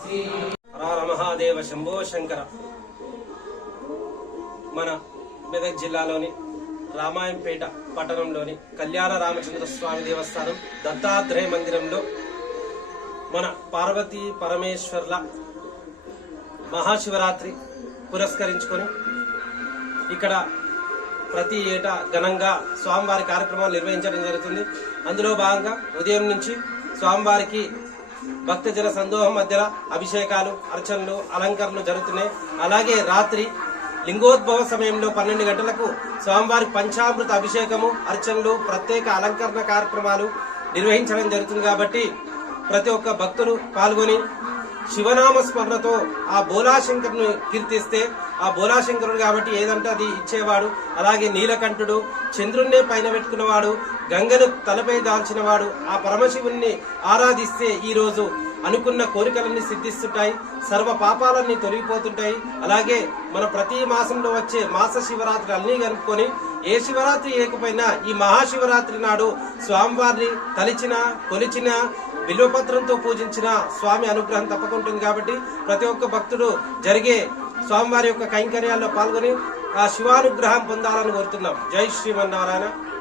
శ్రీ హర మహాదేవ శంభో శంకర. మన మెదక్ జిల్లాలోని రామాయంపేట పట్టణంలోని కళ్యాణ రామచంద్ర స్వామి దేవస్థానం దత్తాత్రేయ మందిరంలో మన పార్వతీ పరమేశ్వర్ల మహాశివరాత్రి పురస్కరించుకొని ఇక్కడ ప్రతి ఏటా ఘనంగా స్వామివారి కార్యక్రమాలు నిర్వహించడం జరుగుతుంది. అందులో భాగంగా ఉదయం నుంచి స్వామివారికి భక్తజన సందోహం మధ్యలో అభిషేకాలు అర్చనలు అలంకరణలు జరుగుతున్నాయి. అలాగే రాత్రి లింగోద్భవ సమయంలో పన్నెండు గంటలకు స్వామివారి పంచామృత అభిషేకము అర్చనలు ప్రత్యేక అలంకరణ కార్యక్రమాలు నిర్వహించడం జరుగుతుంది కాబట్టి ప్రతి ఒక్క భక్తులు పాల్గొని శివనామ స్మరణతో ఆ బోలాశంకర్ను కీర్తిస్తే ఆ బోలాశంకరుడు కాబట్టి ఏదంటే అది ఇచ్చేవాడు. అలాగే నీలకంఠుడు చంద్రుణ్ణే పైన పెట్టుకున్నవాడు గంగను తలపై దాల్చినవాడు ఆ పరమశివుణ్ణి ఆరాధిస్తే ఈరోజు అనుకున్న కోరికలన్నీ సిద్ధిస్తుంటాయి సర్వ పాపాలన్నీ తొలగిపోతుంటాయి. అలాగే మన ప్రతి మాసంలో వచ్చే మాస శివరాత్రి అన్నీ కనుక్కొని ఏ శివరాత్రి ఏకపోయినా ఈ మహాశివరాత్రి నాడు స్వామివారిని తలిచిన కొలిచిన బిల్వపత్రంతో పూజించిన స్వామి అనుగ్రహం తప్పకుంటుంది కాబట్టి ప్రతి ఒక్క భక్తుడు జరిగే స్వామివారి యొక్క కైంకర్యాల్లో పాల్గొని ఆ శివానుగ్రహం పొందాలని కోరుతున్నాం. జై శ్రీమన్నారాయణ.